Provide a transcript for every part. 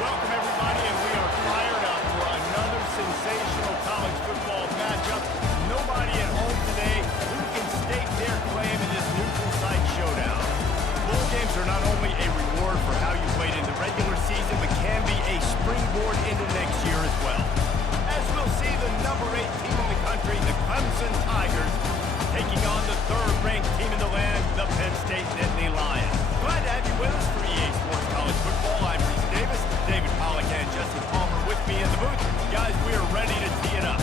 Welcome, everybody, and we are fired up for another sensational college football matchup. Nobody at home today who can stake their claim in this neutral site showdown. Bowl games are not only a reward for how you played in the regular season, but can be a springboard into next year as well. As we'll see the number 8 team in the country, the Clemson Tigers, taking on the third-ranked team in the land, the Penn State Nittany Lions. Glad to have you with us for EA Sports College Football. I'm Reese Davis, David Pollack, and Jesse Palmer with me in the booth. Guys, we are ready to tee it up.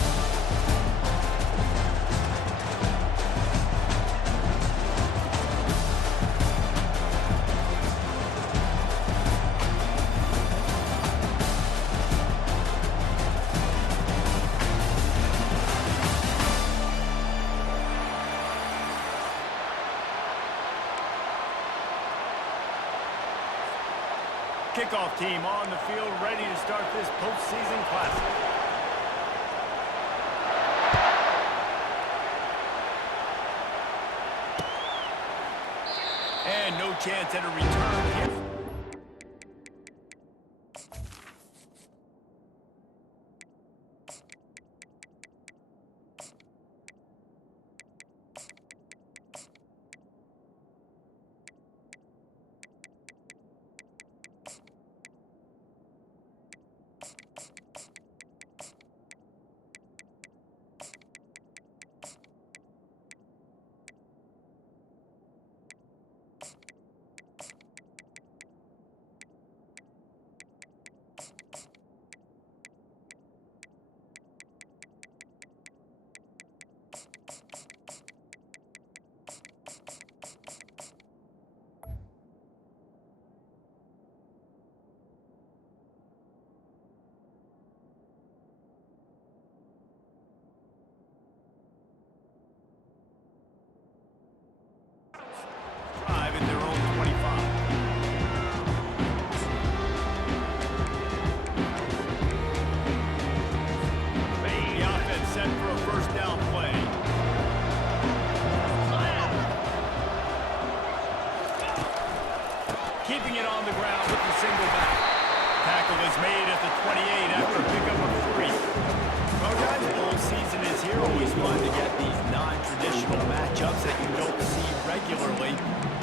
Kickoff team on the field, ready to start this postseason classic. And no chance at a return here. Keeping it on the ground with the single back. Tackle is made at the 28 after a pickup of 3. Well, guys, bowl season is here. Always fun to get these non-traditional matchups that you don't see regularly.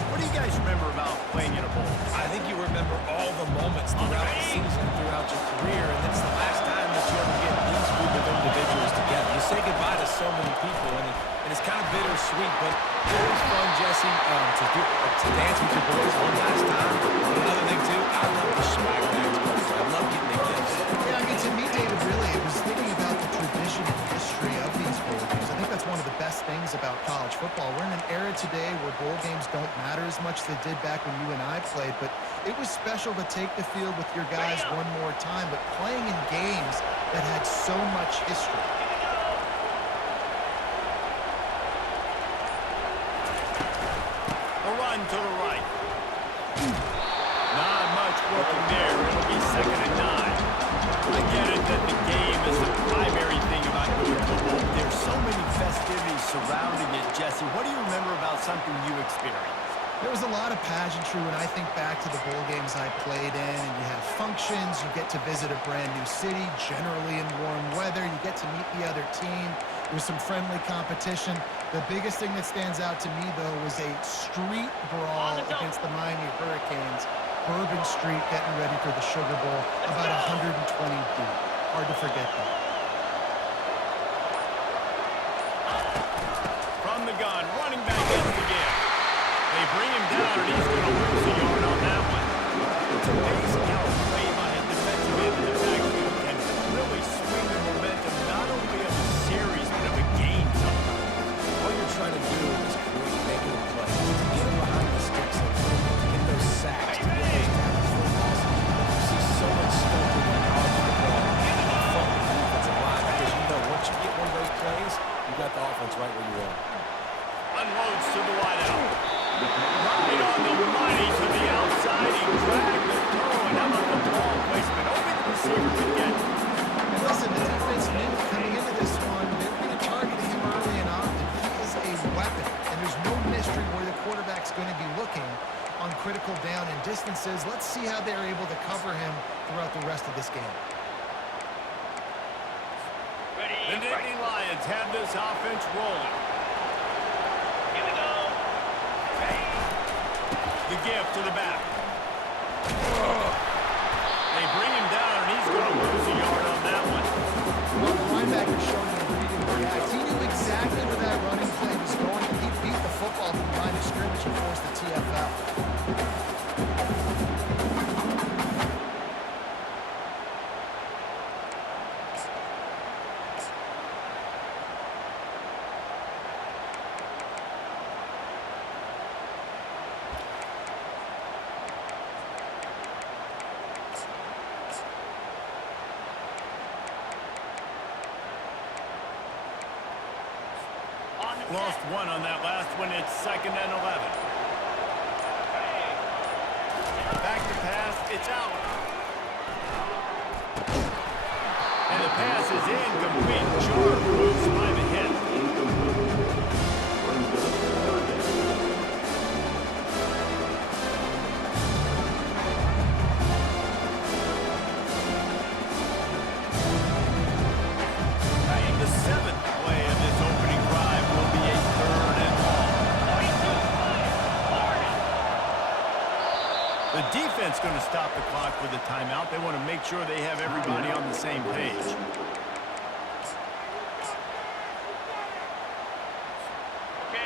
What do you guys remember about playing in a bowl? I think you remember all the moments throughout the season, throughout your career, and it's the last time that you ever get these group of individuals together. You say goodbye to so many people, and it's kind of bittersweet, but it's always fun, Jesse, to dance with your boys one last time. And another thing, too, I love the swag bags. I love getting the gifts. Yeah, I mean, to me, David, really, it was thinking about the tradition and history of these bowl games. I think that's one of the best things about college football. We're in an era today where bowl games don't matter as much as they did back when you and I played, but it was special to take the field with your guys one more time, but playing in games that had so much history. A run to the right. Not much working there. It'll be 2nd and 9. I get it that the game is the primary thing about going to a bowl. There's so many festivities surrounding it, Jesse. What do you remember about something you experienced? There was a lot of pageantry when I think back to the bowl games I played in, and you have functions, you get to visit a brand new city, generally in warm weather, you get to meet the other team, there's some friendly competition. The biggest thing that stands out to me, though, was a street brawl against the Miami Hurricanes. Bourbon Street getting ready for the Sugar Bowl, about 120 deep. Hard to forget that. From the gun, running back gets the give. They bring him down, and he's going to lose a yard on that one. It's amazing how a play by a defensive end in the backfield can really swing the momentum not only of a series, but of a game sometimes. All you're trying to do is create negative plays, to get them behind the sticks, to get those sacks, to get those tackles for losses. You see so much stuff in college football in front of the defensive line, because you know once you get one of those plays, you got the offense right where you are. Unloads to the wideout. Right on the money to the outside. He dragged the throw, and how about the ball placement? Only the receiver could get. And listen, the defense knew coming into this one, they were going to target him early and often. He is a weapon, and there's no mystery where the quarterback's going to be looking on critical down and distances. Let's see how they're able able to cover him throughout the rest of this game. The Nittany Lions have this offense rolling. Here we go. The gift to the back. They bring him down, and he's going to lose a yard on that one. Well, the linebacker showing him reading the react. He knew exactly where that running play was going. He beat the football to the line of scrimmage and forced the TFL. Lost one on that last one. It's 2nd and 11. Back to pass. It's out. And the pass is incomplete. Jar moves by the hit. The 7th play of this opening drive will be a 3rd and long. The defense going to stop the clock with a timeout. They want to make sure they have everybody on the same page.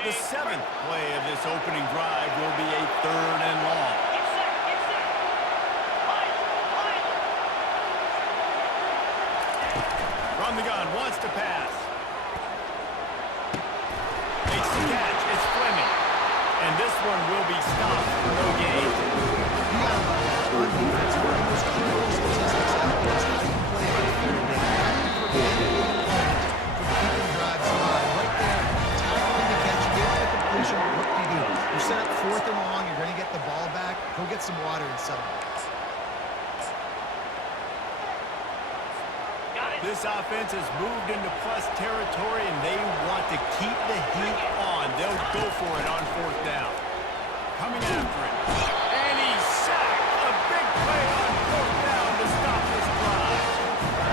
The 7th play of this opening drive will be a 3rd and long. From the gun, wants to pass. Makes the catch. It's Fleming. And this one will be stopped for no gain. You got to love that on defense. One of the most critical statistics out there is how do you play on 3rd down? How do you prevent your opponent from keeping drives alive? Right there, tackling the catch, get the completion. What do? You set up 4th and long. You're going to get the ball back. Go get some water and settle. This offense has moved into plus territory, and they want to keep the heat on. They'll go for it on 4th down. Coming after it. And he's sacked. A big play on 4th down to stop this drive.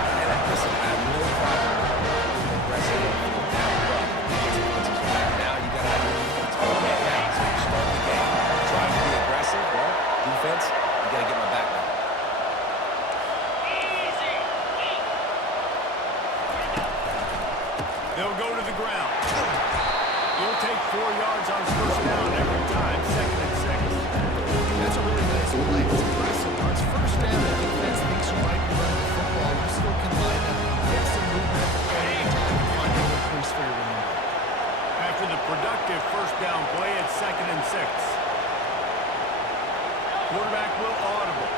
And listen, I have no problem with aggressive down run. Consequences of that. Now you got to have your defense go back out. So you start the game trying to be aggressive. Well, defense, you got to get my back now. They'll go to the ground. You'll take 4 yards on 1st down every time. 2nd and 6. That's a really nice play. It's impressive. On its 1st down, the defense thinks you might be running the football. You still can line up, get some movement, and attack and find a little crease for your running back. After the productive 1st down play, it's 2nd and 6. Quarterback will audible.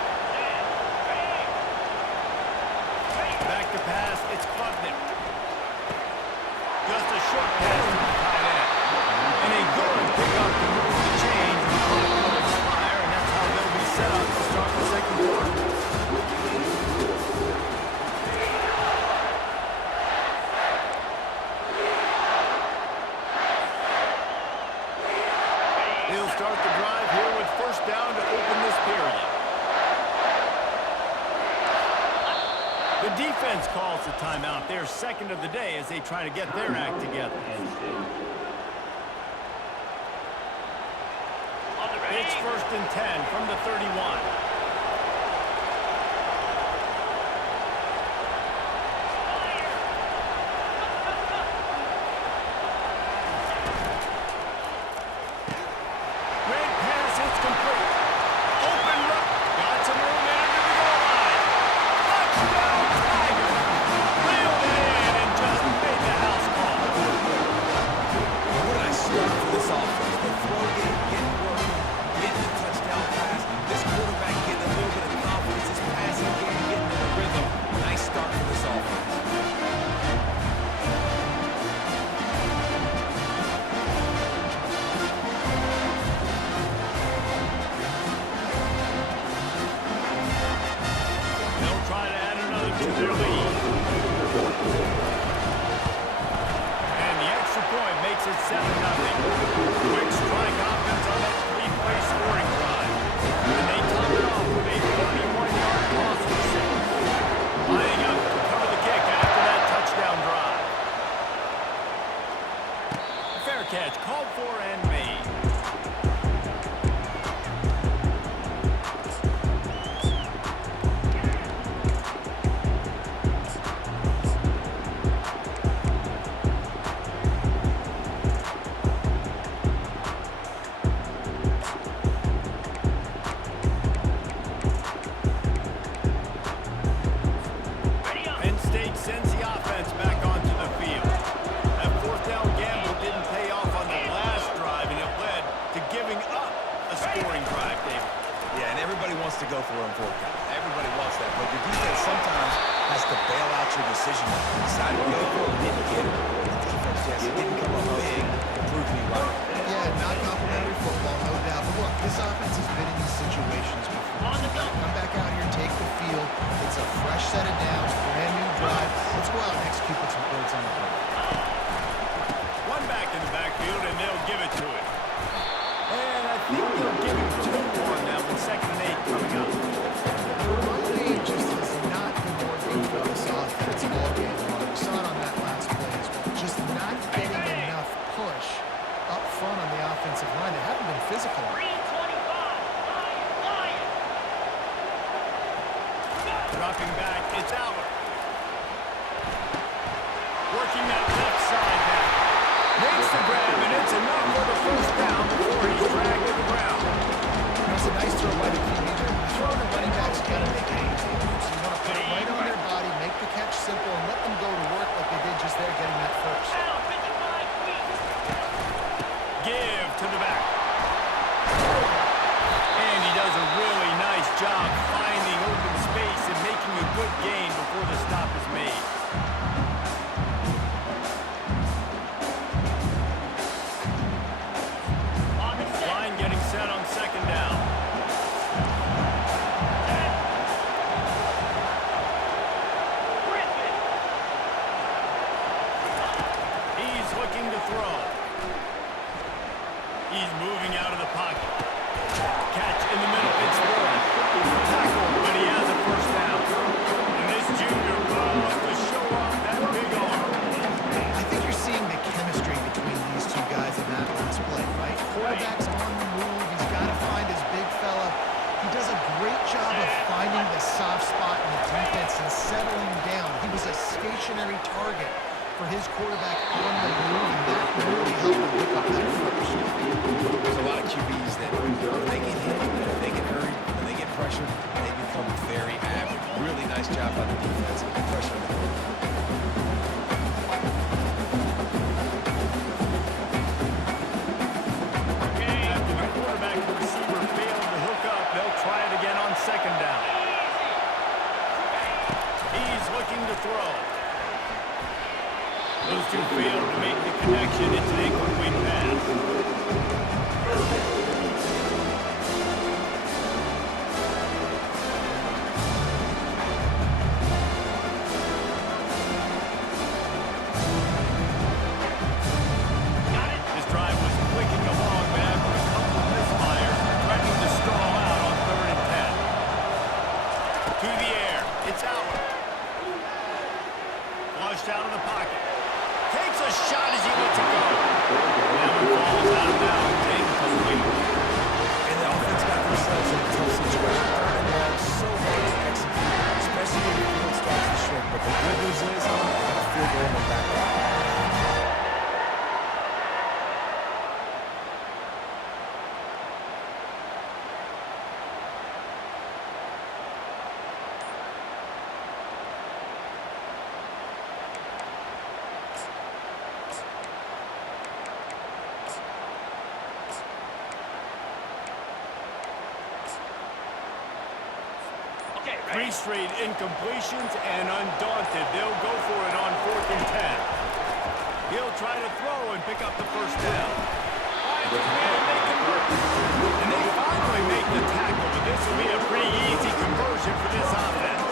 Back to pass. It's Klubnik. Just a short pass to the tight end. And a good pickup to move the chains. The clock will expire, and that's how they'll be set up to start the 2nd quarter. He'll start the drive here with 1st down to open this period. The defense calls the timeout. Their 2nd of the day as they try to get their act together. It's 1st and 10 from the 31. Great pass, it's complete. Open look. Got some room after the goal line. Touchdown, Tiger. Reeled it in and just made the house call. What did I start for this offense? The throw game, getting working, getting the touchdown pass. This quarterback getting a little bit of confidence. This passing game getting in the rhythm. Nice start for this offense. They'll try to add another to their lead. And the extra point makes it 7-0. Quick strike offense on that 3-play scoring drive. And they top it off with a 31 4th down. Everybody wants that, but your defense sometimes has to bail out your decision. Decided to go for it, didn't get it. The defense just didn't come up big and prove me right. Yeah, not complimentary football, no doubt. But look, this offense has been in these situations before. So come back out here, take the field. It's a fresh set of downs, brand new drive. Let's go out and execute with some points on the board. One back in the backfield, and they'll give it to it. And I think they'll give it 2 on that one. 2nd and 8 coming up. The run game just has not been working for this offense all game long. We saw it on that last play as well. Just not getting enough push up front on the offensive line. They haven't been physical. 325. Lion. Dropping back, it's Albert. Working that left side now. Makes the grab, and it's enough for the 1st down before he's dragged to the ground. It's a nice throw by the QB there. When you throw the running backs, you got to make it easy. So you want to put it right on their body, make the catch simple, and let them go to work like they did just there getting that first. Down 55 feet. Give to the back. And he does a really nice job finding open space and making a good gain before the stop is made. Line getting set on 2nd down. Griffin. He's looking to throw. He's moving out of the pocket. Catch in the middle. It's one. Tackle, but he has a 1st down. And this junior loves to show off that big arm. I think you're seeing the chemistry between these two guys in that last play, right? Quarterback's on the move. He's got to find his big fella. He does a great job of finding the soft spot in the defense and settling down. He was a stationary target for his quarterback on the move, and that really helped him pick up that first. There's a lot of QBs that when they get hit, when they get hurried, when they get pressured, they become very average. Really nice job by the defense. Pressure on the quarterback. After the quarterback and receiver failed to hook up, they'll try it again on 2nd down. He's looking to throw. Those two failed to make the connection. It's an incomplete pass. This drive was clicking along, but after a couple of misfires, threatening to stall out on 3rd and 10. To the air, it's Allen. Flushed out of the pocket. Takes a shot as he lets it go. That one falls out of bounds, incomplete. And the offense got themselves in a tough situation. 3rd and long, so hard to execute, especially when the field starts to shrink. But the good news is, they got a field goal in the back pocket. Okay, 3 ready? straight incompletions, and undaunted, they'll go for it on 4th and 10. He'll try to throw and pick up the 1st down. Finds his man and they convert. And they finally make the tackle, but this will be a pretty easy conversion for this offense.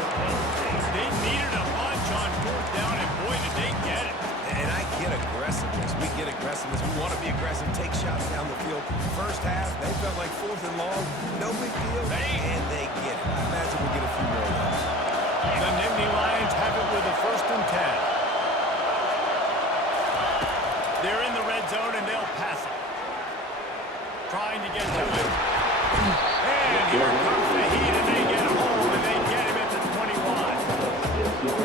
They needed a bunch on 4th down, and boy, did they get it. And I get aggressiveness. We get aggressiveness. We want to be aggressive, take shots down the field. First half, they felt like 4th and long. No big deal. And they get it. I imagine we'll get a few more of those. The Nittany Lions have it with a 1st and 10. They're in the red zone, and they'll pass it. Trying to get to it. And here comes the heat, and they get home, and they get him at the 21.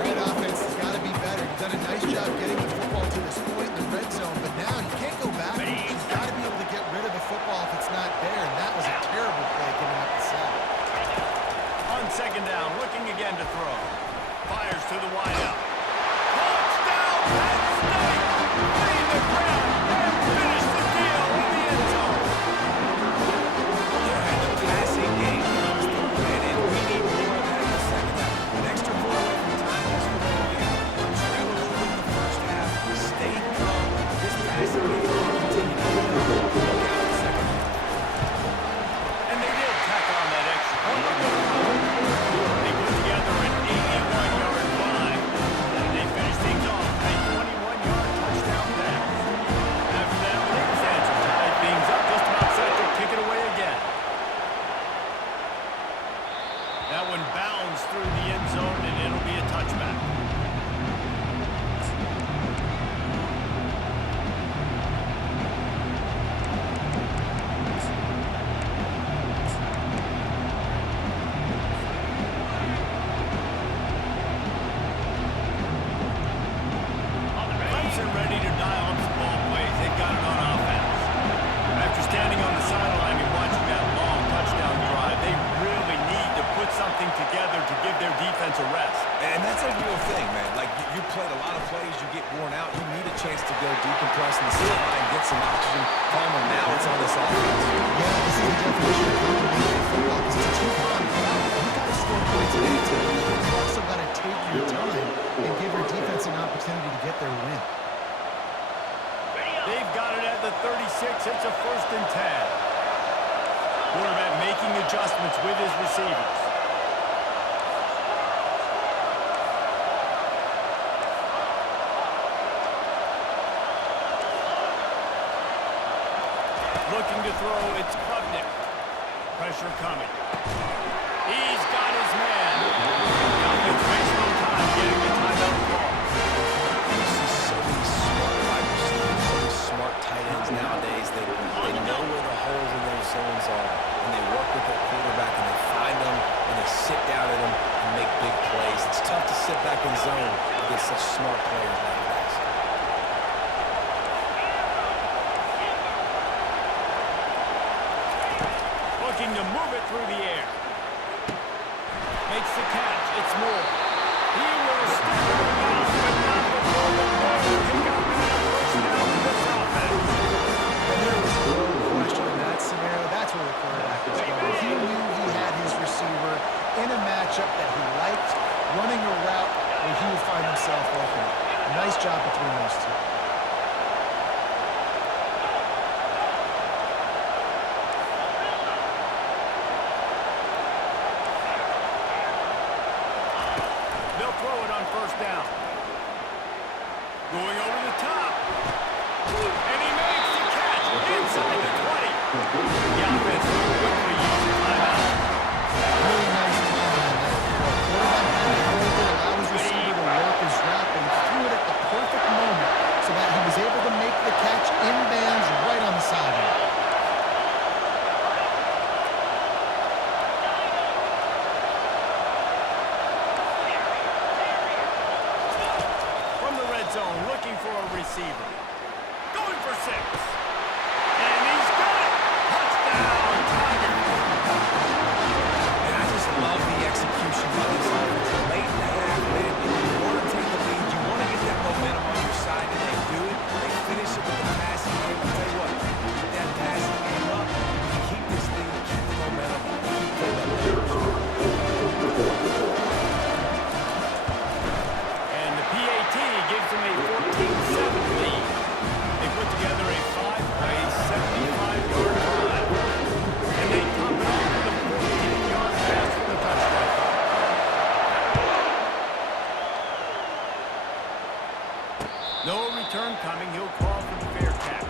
That offense has got to be better. You've done a nice job getting the football to this point in the red zone, but now you can't go back. You've got to be able to get rid of the football if it's not there, and that was a terrible play giving up the sack. On 2nd down, looking again to throw. Fires to the wideout. Touchdown, Penn State! Lead the ground and finish the deal in the end zone. Yeah, and the passing game comes through, and we need That one bounds through the end zone, and it'll be a touchback. Clemson ready to dial up some ball plays. They've got it on offense. After standing on the sideline and watching that long touchdown drive, they really need to put something together to give their defense a rest. And that's a real thing, man. Like, you played a lot of plays, you get worn out, you need a chance to go decompress in the sideline, get some oxygen. Palmer, now it's on this offense. Yeah, this is the definition of complimentary football because it's a two-pronged problem. You got to score points at any time. You also got to take your time and give your defense an opportunity to get their win. They've got it at the 36. It's a 1st and 10. Quarterback making adjustments with his receivers. Looking to throw, it's Klubnik. Pressure coming. He's got his man. The offense wastes no time getting the timeout call. You see so many smart wide receivers, so many smart tight ends nowadays. They know where the holes in those zones are, and they work with their quarterback, and they find them, and they sit down at them and make big plays. It's tough to sit back in zone against such smart players nowadays. Looking to move it through the air. Makes the catch. It's Moore. He will stick it around, but not before the ball will pick up and first down to this offense. And there was no question in that scenario. That's where the quarterback was going. He knew he had his receiver in a matchup that he liked, running a route where he would find himself open. Nice job between those two. They'll throw it on 1st down. Going over the top. And he makes the catch inside the 20. The offense will quickly use the timeout. Really nice timing on that throw. Quarterback had to hold it, allow his receiver to work his route, and he threw it at the perfect moment so that he was able to make the catch inbounds right on the sideline. From the red zone, looking for a receiver. Going for 6. And he's got it. Touchdown, Tigers. And I just love the execution by this offense. Late in the half, man, you want to take the lead, you want to get that momentum on your side, and they do it. They finish it with the passing game. I'll tell you what, keep that passing game up, keep this lead, keep the momentum, keep the numbers. And the PAT gives them a 14-7 lead. They put together a 5-play, 75-yard drive. And they top it off with a 14-yard pass for the touchdown. No return coming. He'll call for the fair catch.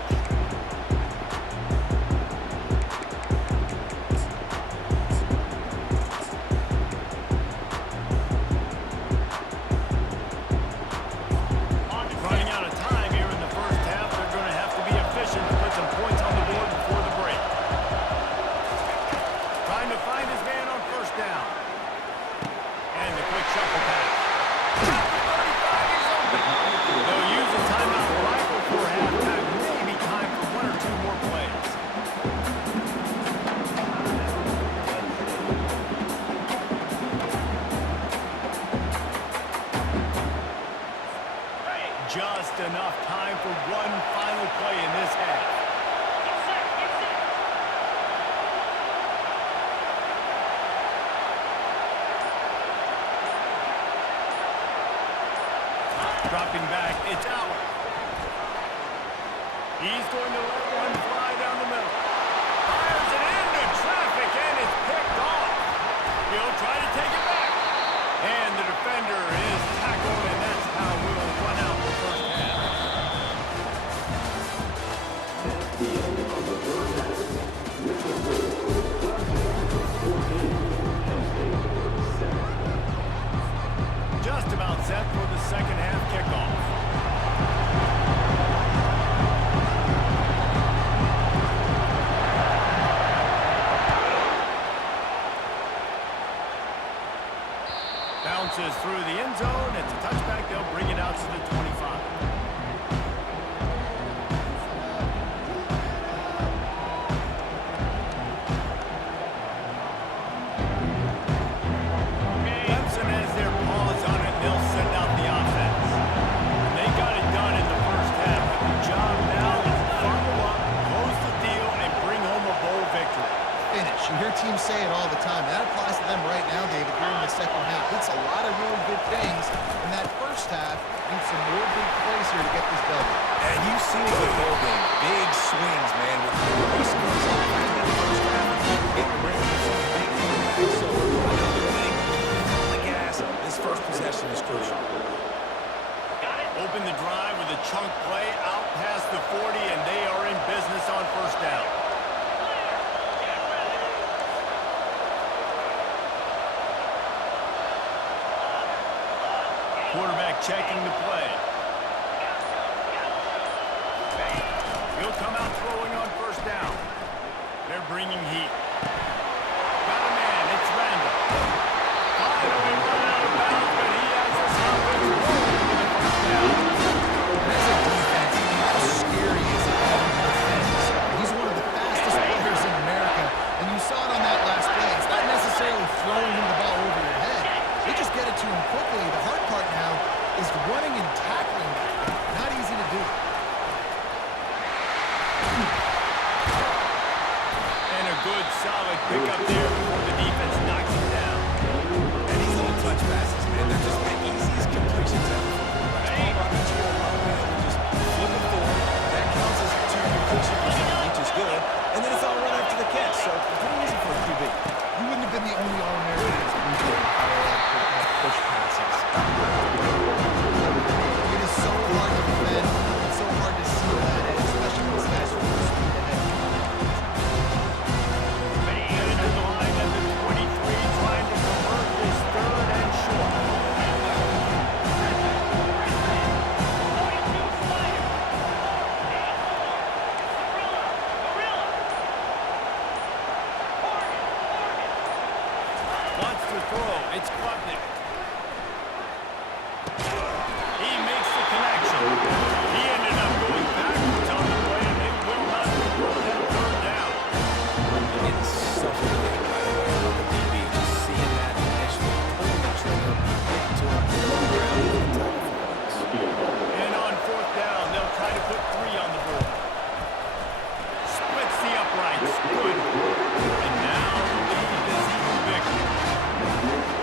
Running out of time here in the 1st half. They're going to have to be efficient to put some points on the board before the break. Trying to find his man on 1st down. And the quick shuffle pass. At the 35, he's open. They'll use a timeout right before halftime. Maybe time for 1 or 2 more plays. Just enough time for one final play in this half. Get set, get set. Dropping back, it's out. He's going to let one fly down the middle. Fires it into traffic, and it's picked off. He'll try to take it back. And the defender is tackled, and that's how we'll run out the 1st half. second half kickoff. Bounces through the end zone. It's a touchback. They'll bring it out to the 25. Clemson has their paws on it. They'll send out the offense. And they got it done in the first half. But the job now is to follow up, close the deal, and bring home a bowl victory. Finish. You hear teams say it all the time. That applies to them right now, David, here in the second half. It's a lot of really good things. In that first half, need some more big plays here to get this W. And you've seen it with bowl game. Big swings, man, with the release comes off in that first half. Getting rid of some big comebacks. So I know they're winning. Keep on the gas. This first possession is crucial. Open the drive with a chunk play out past the 40, and they are in business on first down. Quarterback checking the play. He'll come out throwing on first down. They're bringing heat. Got a man. It's Randall. Finally run out of bounds, but he has this offense rolling for the first down. And as a defense, how scary is it having to defend this guy? He's one of the fastest players in America, and you saw it on that last play. It's not necessarily throwing him the ball over your head. They just get it to him quickly. The hard part now is running and tackling that guy. Not easy to do. And a good, solid pickup there before the defense knocks him down. And these little touch passes, man, they're just the easiest completions ever for quarterbacks. Ball by the tail, man, just flip it forward. That counts as a 2 completion percentage, which is good. And then it's all run after the catch, so pretty easy for a QB. You wouldn't have been the only All-American as a rookie push passes. It is so hard to defend. It's so hard to see that, especially when this guy's full speed ahead. Headed to the line at the 23, trying to convert this third and short. 42 slider. Gorilla. Wants to throw. It's Klubnik. He makes the connection. He ended up going backwards on the play, and they will not convert that third down. Getting suffocated right away on the DB. Just seeing that initially, pulling the trigger, getting to him, on the ground with the tackle for loss. And on fourth down, they'll try to put 3 on the board. Splits the uprights. Good. And now the lead is even bigger.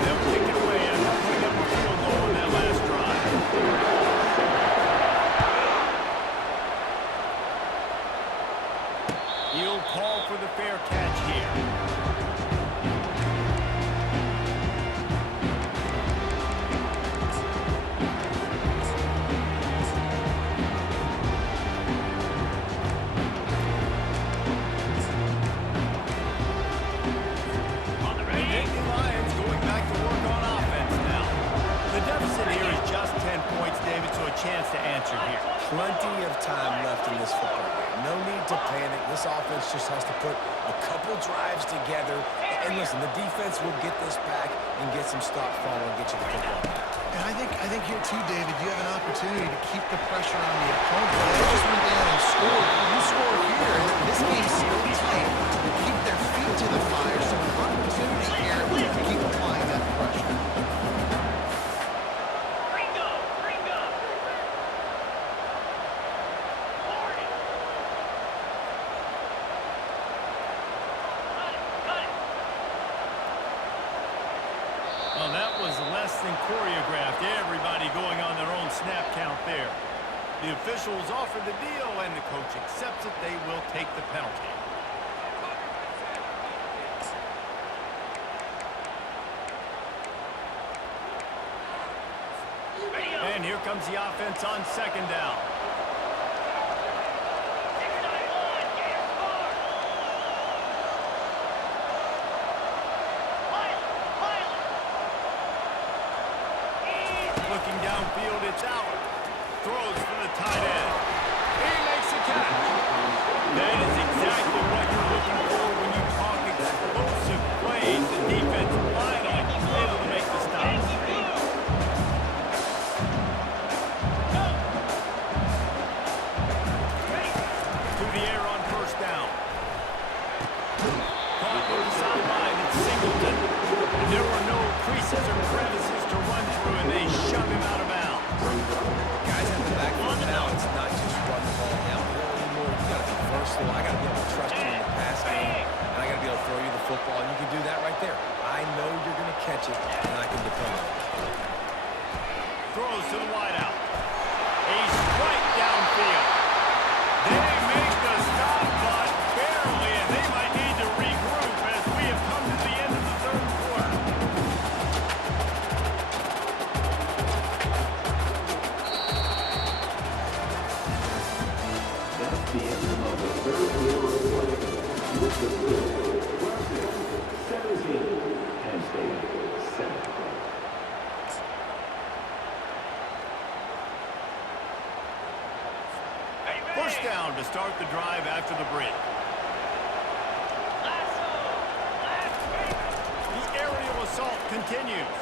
They'll kick it away after putting up a field goal on that last drive. He'll call for the fair catch here. The Lions going back to work on offense now. The deficit here is just 10 points, David, so a chance to answer here. Plenty of time left in this football game. No need to panic. This offense just has to put a couple drives together. And listen, the defense will get this back and get some stop follow and get you the football back. And I think here too, David, you have an opportunity to keep the pressure on the opponent. They just went down and scored. You score here, and this game's still tight. You keep their feet to the fire, so an opportunity here to keep applying that pressure. Ringo. 40. Cut it. Well, that was less than choreographed. Everybody going on their own snap count there. The officials offer the deal, and the coach accepts it. They will take the penalty. And here comes the offense on second down. 691. Get your score. Pilot. Easy. Looking downfield, it's Allen. Throws for the tight end. He makes a catch. That is exactly what you're looking for when you talk explosive plays. The defense finally able to make the stop. To the air on first down. Caught near the sideline, it's Singleton. And there were no creases or crevices to run through, and they shove him out of bounds. Guys have the backfield now. It's not just run the ball downhill anymore. You got to be versatile. I got to be able to trust you in the pass game, and I got to be able to throw you the football. And you can do that right there. I know you're going to catch it, and I can depend on it. Throws to the wideout. A strike downfield. They make the stop, but barely, and they might need to regroup as we have come to the end of the third quarter. That's the end of the third quarter of play. With the score, Clemson 17, Penn State 7. First down to start the drive after the break. The aerial assault continues.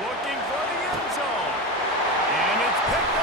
Looking for the end zone. And it's picked